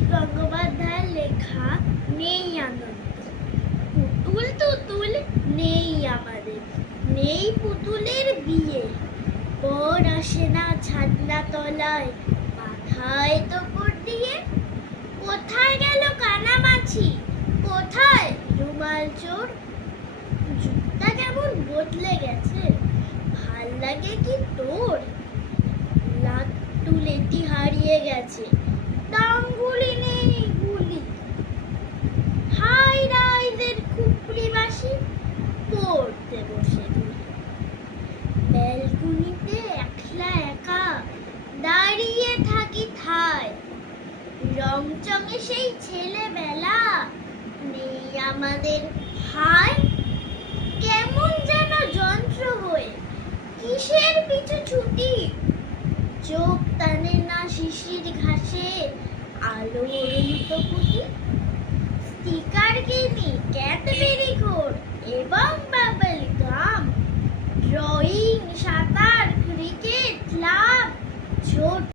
অভিজিৎ গঙ্গোপাধ্যায়ের লেখা নেই আনন্দ। পুতুল তুতুল নেই আমাদের, নেই পুতুলের বিয়ে। বর আসে না ছাদনা তলায়, মাথায় তোপর দিয়ে। কোথায় গেল কানামাছি, কোথায় রুমাল চোর? যুগটা কেমন বদলে গেছে, ভাল লাগে কি তোর? লাট্টু লেটি হারিয়ে গেছে, ডাঙ্গুলি নেই গুলি। হাই রাইজের খুপড়ি বাসি পড়তে বসে ধুলি। ব্যালকনিতে একলা একা দাঁড়িয়ে থাকি ঠায়। রংচঙে সেই ছেলেবেলা নেই আমাদের হায়। কেমন যেন যন্ত্র হয়ে কিসের পিছু ছুটি, চোখ টানে না শিশির ঘাসে আলোর মতো পুঁটি। স্টিকার কিনি ক্যাডবেরি